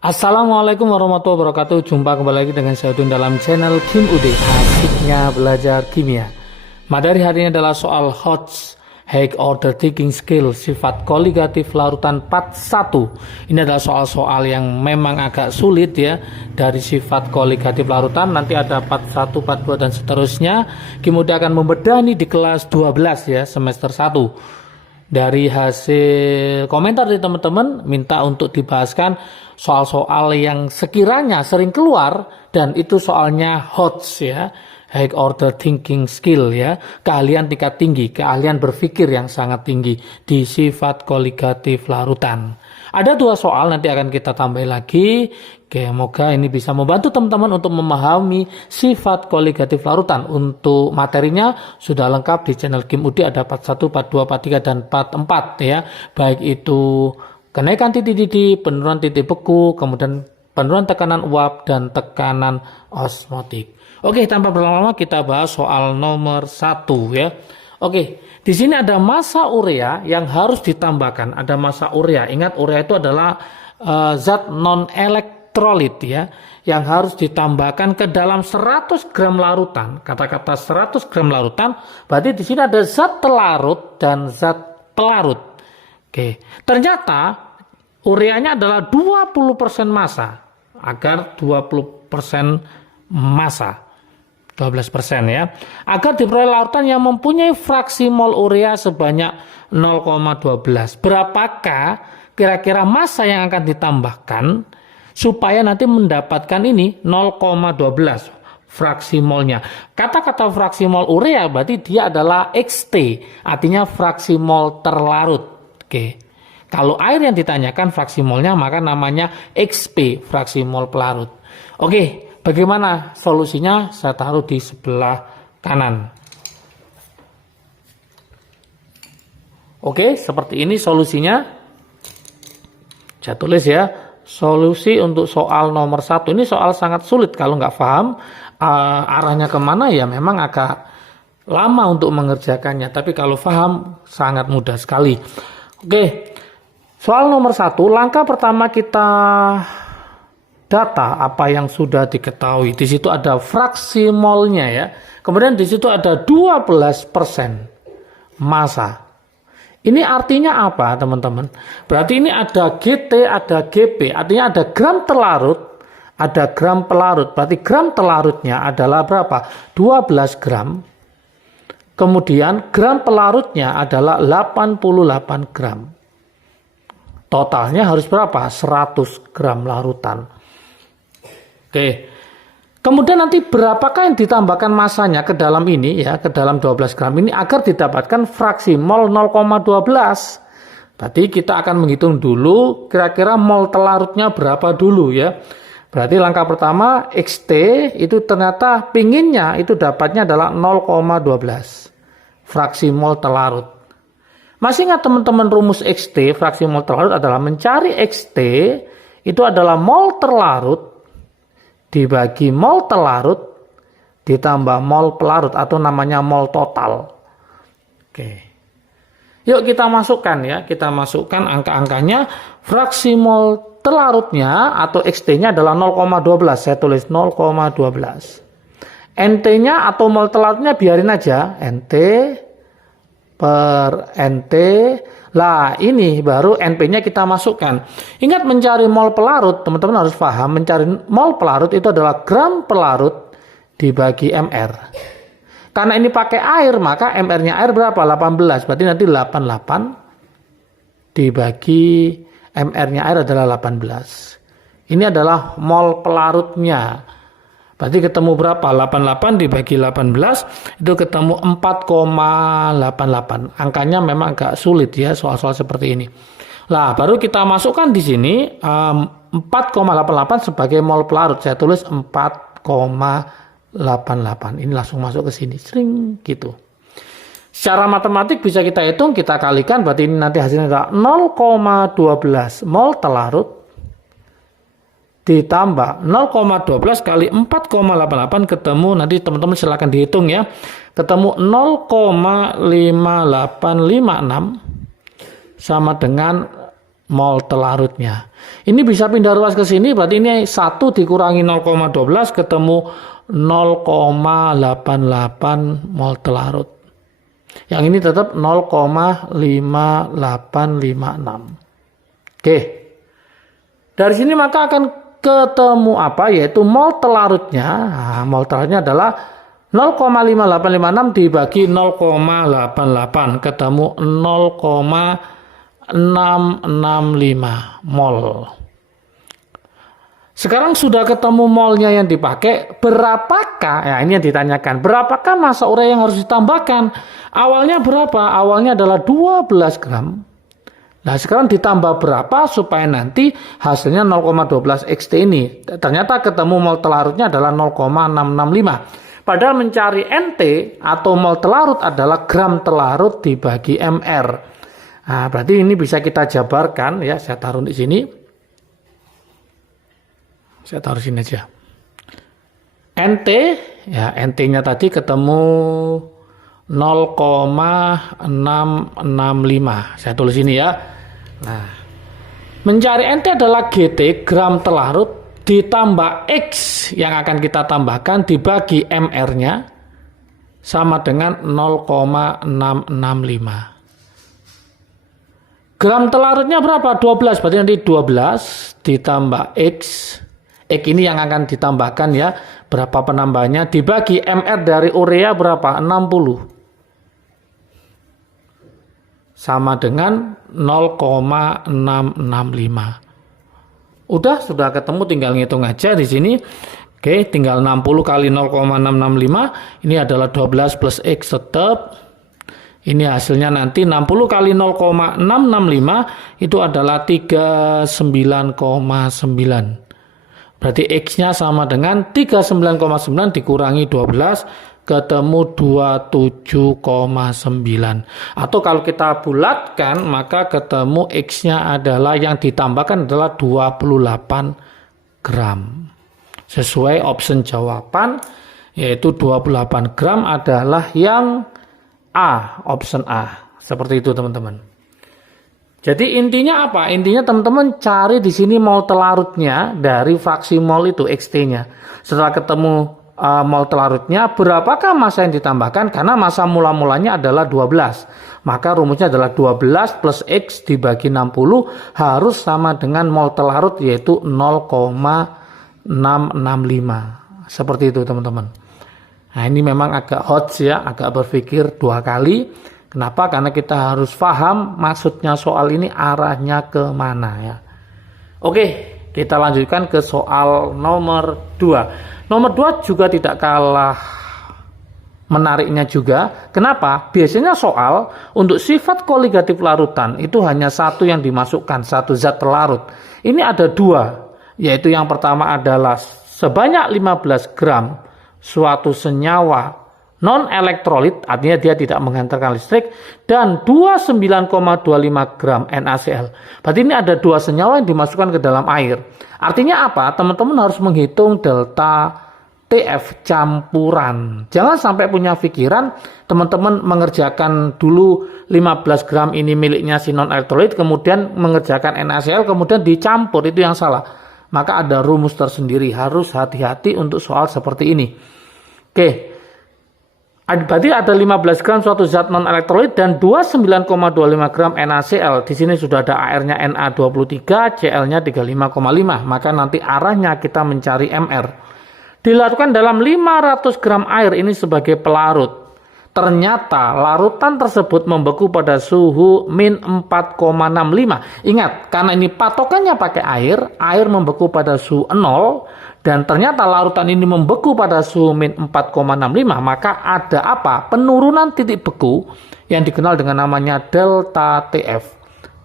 Assalamualaikum warahmatullahi wabarakatuh. Jumpa kembali lagi dengan saya Udin dalam channel Kim Ude, asiknya belajar kimia. Materi hari ini adalah soal HOTS, High Order Thinking Skill, sifat koligatif larutan part 1. Ini adalah soal-soal yang memang agak sulit ya. Dari sifat koligatif larutan nanti ada part 1, part 2 dan seterusnya. Kim Ude akan membedah ini di kelas 12 ya, semester 1. Dari hasil komentar dari teman-teman minta untuk dibahaskan soal-soal yang sekiranya sering keluar dan itu soalnya HOTS ya, High Order Thinking Skill ya, keahlian tingkat tinggi, keahlian berpikir yang sangat tinggi di sifat koligatif larutan. Ada 2 soal nanti akan kita tambah lagi. Oke, semoga ini bisa membantu teman-teman untuk memahami sifat koligatif larutan. Untuk materinya sudah lengkap di channel Kim Udi, ada part 1, part 2, part 3 dan part 4 ya. Baik itu kenaikan titik didih, penurunan titik beku, kemudian penurunan tekanan uap dan tekanan osmotik. Oke, tanpa berlama-lama kita bahas soal nomor 1 ya. Oke, di sini ada massa urea yang harus ditambahkan. Ada massa urea. Ingat, urea itu adalah zat non-elektrolit ya, yang harus ditambahkan ke dalam 100 gram larutan. Kata-kata 100 gram larutan, berarti di sini ada zat telarut dan zat pelarut. Oke, ternyata ureanya adalah 20% massa. Agar 20% massa. 12% ya, agar diperoleh larutan yang mempunyai fraksi mol urea sebanyak 0,12. Berapakah kira-kira massa yang akan ditambahkan supaya nanti mendapatkan ini 0,12 fraksi molnya. Kata-kata fraksi mol urea berarti dia adalah XT, artinya fraksi mol terlarut. Oke. Kalau air yang ditanyakan fraksi molnya maka namanya XP, fraksi mol pelarut. Oke. Bagaimana solusinya? Saya taruh di sebelah kanan. Oke, seperti ini solusinya. Saya tulis ya, solusi untuk soal nomor 1. Ini soal sangat sulit kalau nggak paham arahnya kemana ya memang agak lama untuk mengerjakannya. Tapi kalau paham sangat mudah sekali. Oke, soal nomor 1, langkah pertama kita data apa yang sudah diketahui. Di situ ada fraksi molnya ya. Kemudian di situ ada 12% massa. Ini artinya apa, teman-teman? Berarti ini ada GT, ada GP. Artinya ada gram terlarut, ada gram pelarut. Berarti gram telarutnya adalah berapa? 12 gram. Kemudian gram pelarutnya adalah 88 gram. Totalnya harus berapa? 100 gram larutan. Oke, kemudian nanti berapakah yang ditambahkan massanya ke dalam ini ya, ke dalam 12 gram ini agar didapatkan fraksi mol 0,12. Berarti kita akan menghitung dulu kira-kira mol telarutnya berapa dulu ya. Berarti langkah pertama XT itu ternyata pinginnya itu dapatnya adalah 0,12 fraksi mol telarut. Masih ingat teman-teman rumus XT, fraksi mol telarut adalah mencari XT itu adalah mol terlarut dibagi mol telarut ditambah mol pelarut atau namanya mol total. Oke. Yuk kita masukkan ya, kita masukkan angka-angkanya. Fraksi mol telarutnya atau XT-nya adalah 0,12. Saya tulis 0,12. NT-nya atau mol telarutnya biarin aja, NT per NT. Lah ini baru NP-nya kita masukkan. Ingat mencari mol pelarut, teman-teman harus paham mencari mol pelarut itu adalah gram pelarut dibagi MR. Karena ini pakai air maka MR-nya air berapa? 18. Berarti nanti 88 dibagi MR-nya air adalah 18. Ini adalah mol pelarutnya. Berarti ketemu berapa? 88 dibagi 18 itu ketemu 4,88. Angkanya memang agak sulit ya soal-soal seperti ini. Lah, baru kita masukkan di sini 4,88 sebagai mol pelarut. Saya tulis 4,88. Ini langsung masuk ke sini. Sering gitu. Secara matematik bisa kita hitung, kita kalikan berarti ini nanti hasilnya adalah 0,12 mol telarut ditambah 0,12 kali 4,88 ketemu, nanti teman-teman silahkan dihitung ya, ketemu 0,5856 sama dengan mol telarutnya. Ini bisa pindah ruas ke sini, berarti ini 1 dikurangi 0,12 ketemu 0,88 mol telarut. Yang ini tetap 0,5856. Oke. Dari sini maka akan ketemu apa? Yaitu mol telarutnya. Nah, mol telarutnya adalah 0,5856 dibagi 0,88 ketemu 0,665 mol. Sekarang sudah ketemu molnya yang dipakai, berapakah? Ya, ini yang ditanyakan. Berapakah massa urea yang harus ditambahkan? Awalnya berapa? Awalnya adalah 12 gram. Nah, sekarang ditambah berapa supaya nanti hasilnya 0,12 XT ini. Ternyata ketemu mol telarutnya adalah 0,665. Padahal mencari NT atau mol telarut adalah gram telarut dibagi MR. Nah, berarti ini bisa kita jabarkan ya. Saya taruh di sini. Saya taruh sini aja. NT, ya NT-nya tadi ketemu 0,665. Saya tulis ini ya. Nah, mencari NT adalah GT, gram telarut, ditambah X yang akan kita tambahkan dibagi MR-nya sama dengan 0,665. Gram telarutnya berapa? 12. Berarti nanti 12 ditambah X. X ini yang akan ditambahkan ya. Berapa penambahannya? Dibagi MR dari urea berapa? 60. Sama dengan 0,665. Sudah ketemu, tinggal ngitung aja di sini. Oke, tinggal 60 kali 0,665. Ini adalah 12 plus X tetap. Ini hasilnya nanti 60 kali 0,665 itu adalah 39,9. Berarti X-nya sama dengan 39,9 dikurangi 12 ketemu 27,9. Atau kalau kita bulatkan maka ketemu X-nya adalah yang ditambahkan adalah 28 gram. Sesuai option jawaban yaitu 28 gram adalah yang A, option A. Seperti itu teman-teman. Jadi intinya apa? Intinya teman-teman cari di sini mol telarutnya dari fraksi mol itu XT-nya. Setelah ketemu mol telarutnya, berapakah massa yang ditambahkan? Karena massa mula-mulanya adalah 12. Maka rumusnya adalah 12 plus X dibagi 60 harus sama dengan mol telarut yaitu 0,665. Seperti itu teman-teman. Nah, ini memang agak hot ya, agak berpikir 2 kali. Kenapa? Karena kita harus paham maksudnya soal ini arahnya kemana ya. Oke, kita lanjutkan ke soal nomor 2. Nomor 2 juga tidak kalah menariknya juga. Kenapa? Biasanya soal untuk sifat koligatif larutan itu hanya satu yang dimasukkan, satu zat pelarut. Ini ada 2, yaitu yang pertama adalah sebanyak 15 gram suatu senyawa non-elektrolit, artinya dia tidak menghantarkan listrik, dan 29,25 gram NaCl. Berarti ini ada 2 senyawa yang dimasukkan ke dalam air. Artinya apa? Teman-teman harus menghitung delta TF campuran. Jangan sampai punya pikiran teman-teman mengerjakan dulu 15 gram ini miliknya si non-elektrolit, kemudian mengerjakan NaCl, kemudian dicampur, itu yang salah. Maka ada rumus tersendiri, harus hati-hati untuk soal seperti ini. Oke. Berarti ada 15 gram suatu zat non-elektrolit dan 29,25 gram NaCl. Di sini sudah ada airnya Na23, Cl-nya 35,5. Maka nanti arahnya kita mencari MR. Dilakukan dalam 500 gram air ini sebagai pelarut. Ternyata larutan tersebut membeku pada suhu min 4,65. Ingat, karena ini patokannya pakai air membeku pada suhu 0. Dan ternyata larutan ini membeku pada suhu min 4,65, maka ada apa? Penurunan titik beku yang dikenal dengan namanya delta TF.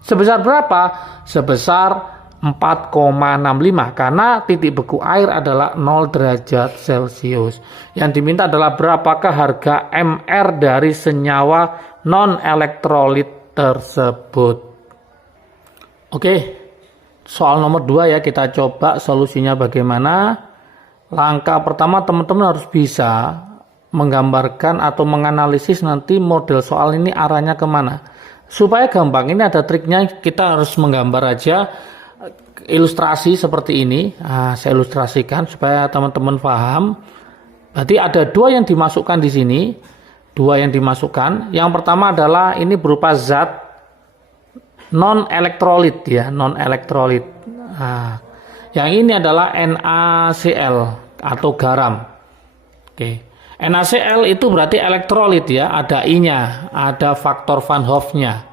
Sebesar berapa? Sebesar 4,65 karena titik beku air adalah 0 derajat Celcius. Yang diminta adalah berapakah harga MR dari senyawa non-elektrolit tersebut. Oke. Soal nomor 2 ya, kita coba solusinya bagaimana. Langkah pertama teman-teman harus bisa menggambarkan atau menganalisis nanti model soal ini arahnya kemana. Supaya gampang, ini ada triknya, kita harus menggambar aja ilustrasi seperti ini. Nah, saya ilustrasikan supaya teman-teman paham. Berarti ada dua yang dimasukkan di sini, dua yang dimasukkan. Yang pertama adalah ini berupa zat non elektrolit ya, non elektrolit. Nah, yang ini adalah NaCl atau garam. Oke. NaCl itu berarti elektrolit ya, ada I-nya, ada faktor Van Hoff-nya.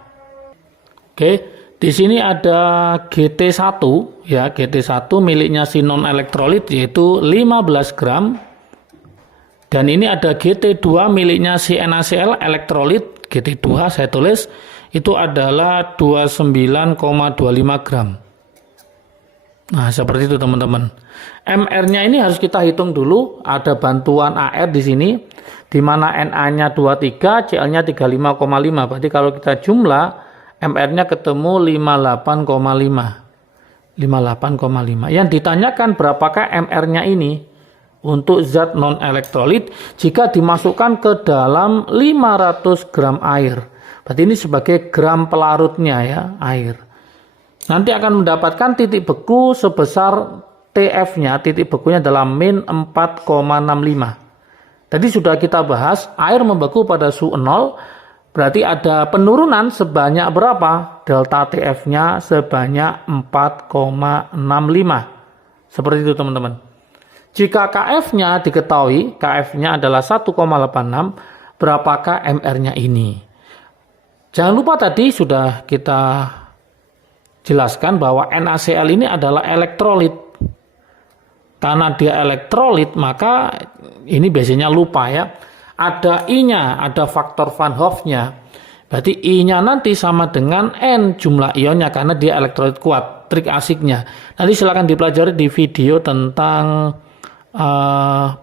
Oke, di sini ada GT1 ya, GT1 miliknya si non elektrolit yaitu 15 gram. Dan ini ada GT2 miliknya si NaCl elektrolit, GT2 saya tulis itu adalah 29,25 gram. Nah, seperti itu teman-teman. MR-nya ini harus kita hitung dulu, ada bantuan AR di sini, di mana Na-nya 23, Cl-nya 35,5. Berarti kalau kita jumlah, MR-nya ketemu 58,5. 58,5. Yang ditanyakan berapakah MR-nya ini untuk zat non-elektrolit jika dimasukkan ke dalam 500 gram air. Berarti ini sebagai gram pelarutnya ya, air. Nanti akan mendapatkan titik beku sebesar TF-nya, titik bekunya adalah min 4,65. Tadi sudah kita bahas, air membeku pada suhu 0, berarti ada penurunan sebanyak berapa? Delta TF-nya sebanyak 4,65. Seperti itu teman-teman. Jika KF-nya diketahui, KF-nya adalah 1,86, berapakah MR-nya ini? Jangan lupa tadi sudah kita jelaskan bahwa NaCl ini adalah elektrolit. Karena dia elektrolit, maka ini biasanya lupa ya. Ada I-nya, ada faktor Van Hoff-nya. Berarti I-nya nanti sama dengan N jumlah ionnya karena dia elektrolit kuat. Trik asiknya. Nanti silakan dipelajari di video tentang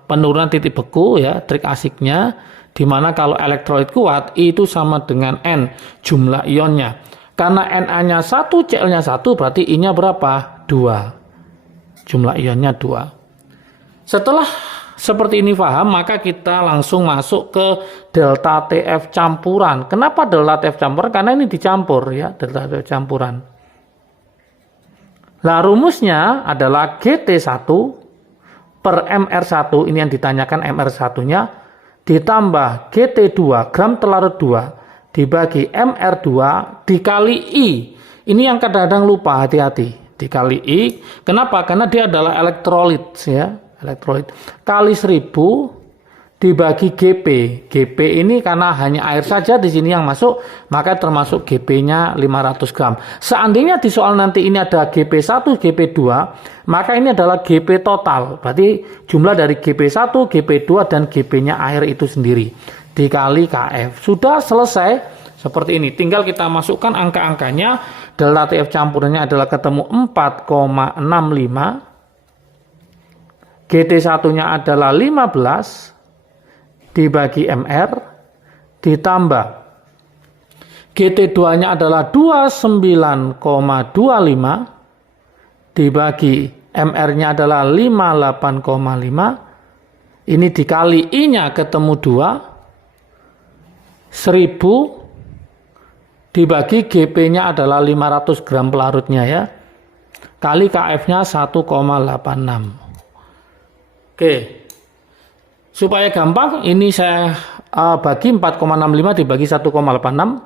penurunan titik beku ya, trik asiknya. Dimana kalau elektrolit kuat, I itu sama dengan N jumlah ionnya. Karena Na-nya 1, Cl-nya 1, berarti I-nya berapa? 2. Jumlah ionnya 2. Setelah seperti ini paham, maka kita langsung masuk ke delta TF campuran. Kenapa delta TF campuran? Karena ini dicampur ya, delta TF campuran. Nah, rumusnya adalah GT1 per MR1, ini yang ditanyakan MR1-nya, ditambah GT2, gram telarut 2, dibagi MR2 dikali I. Ini yang kadang-kadang lupa, hati-hati. Dikali I. Kenapa? Karena dia adalah elektrolit ya, elektrolit. Kali 1000 dibagi GP. GP ini karena hanya air saja di sini yang masuk, maka termasuk GP-nya 500 gram. Seandainya di soal nanti ini ada GP1, GP2, maka ini adalah GP total. Berarti jumlah dari GP1, GP2 dan GP-nya air itu sendiri dikali KF. Sudah selesai seperti ini. Tinggal kita masukkan angka-angkanya. Delta TF campurannya adalah ketemu 4,65. GT1-nya adalah 15 dibagi MR ditambah GT2-nya adalah 29,25 dibagi MR-nya adalah 58,5. Ini dikali I-nya ketemu 2. 1000 dibagi GP-nya adalah 500 gram pelarutnya ya, kali KF-nya 1,86. Oke, supaya gampang ini saya bagi 4,65 dibagi 1,86.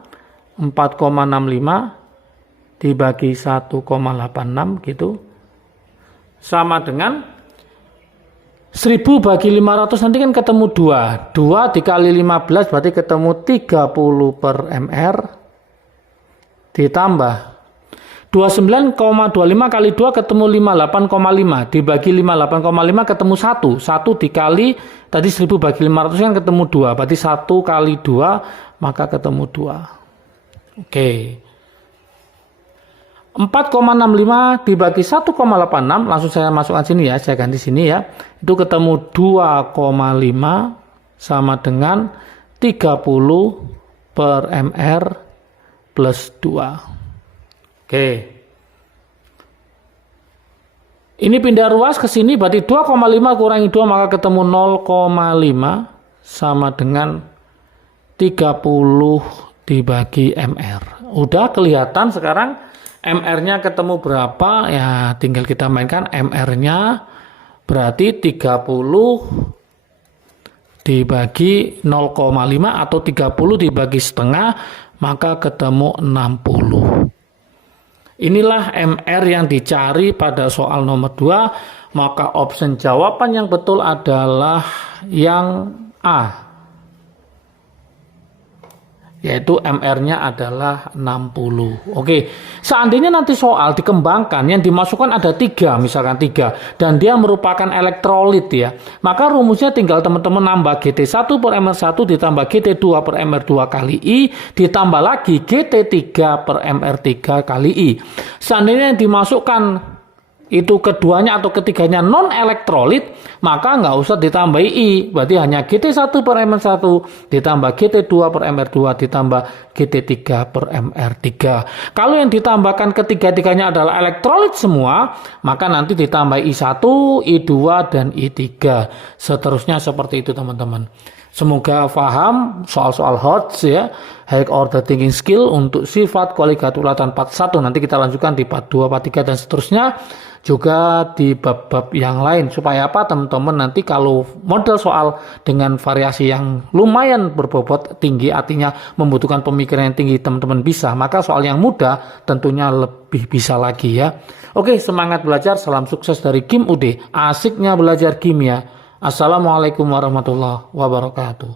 4,65 dibagi 1,86 gitu sama dengan 1000 bagi 500 nanti kan ketemu 2. 2 dikali 15 berarti ketemu 30 per MR. Ditambah 29,25 kali 2 ketemu 58,5. Dibagi 58,5 ketemu 1. 1 dikali tadi 1000 bagi 500 kan ketemu 2. Berarti 1 kali 2 maka ketemu 2. Oke. 4,65 dibagi 1,86 langsung saya masukkan sini ya, saya ganti sini ya. Itu ketemu 2,5 sama dengan 30 per MR plus 2. Oke. Ini pindah ruas ke sini berarti 2,5 kurangi 2 maka ketemu 0,5 sama dengan 30 dibagi MR. Udah kelihatan sekarang MR-nya ketemu berapa, ya tinggal kita mainkan. MR-nya berarti 30 dibagi 0,5 atau 30 dibagi setengah, maka ketemu 60. Inilah MR yang dicari pada soal nomor 2, maka option jawaban yang betul adalah yang A, yaitu MR-nya adalah 60. Oke, seandainya nanti soal dikembangkan, yang dimasukkan ada 3, misalkan 3, dan dia merupakan elektrolit ya, maka rumusnya tinggal teman-teman nambah GT1 per MR1 ditambah GT2 per MR2 kali I, ditambah lagi GT3 per MR3 kali I. Seandainya yang dimasukkan itu keduanya atau ketiganya non elektrolit, maka nggak usah ditambahi I, berarti hanya GT1 per MR1 ditambah GT2 per MR2 ditambah GT3 per MR3. Kalau yang ditambahkan ketiga-tiganya adalah elektrolit semua, maka nanti ditambah I1, I2 dan I3, seterusnya seperti itu teman-teman. Semoga paham soal-soal HOTS ya, high order thinking skill untuk sifat kualitas ulangan part 1. Nanti kita lanjutkan di part 2, part 3 dan seterusnya, juga di bab-bab yang lain. Supaya apa teman-teman, nanti kalau model soal dengan variasi yang lumayan berbobot tinggi, artinya membutuhkan pemikiran yang tinggi, teman-teman bisa, maka soal yang mudah tentunya lebih bisa lagi ya. Oke, semangat belajar, salam sukses dari Kim UD, asiknya belajar kimia. Assalamualaikum warahmatullahi wabarakatuh.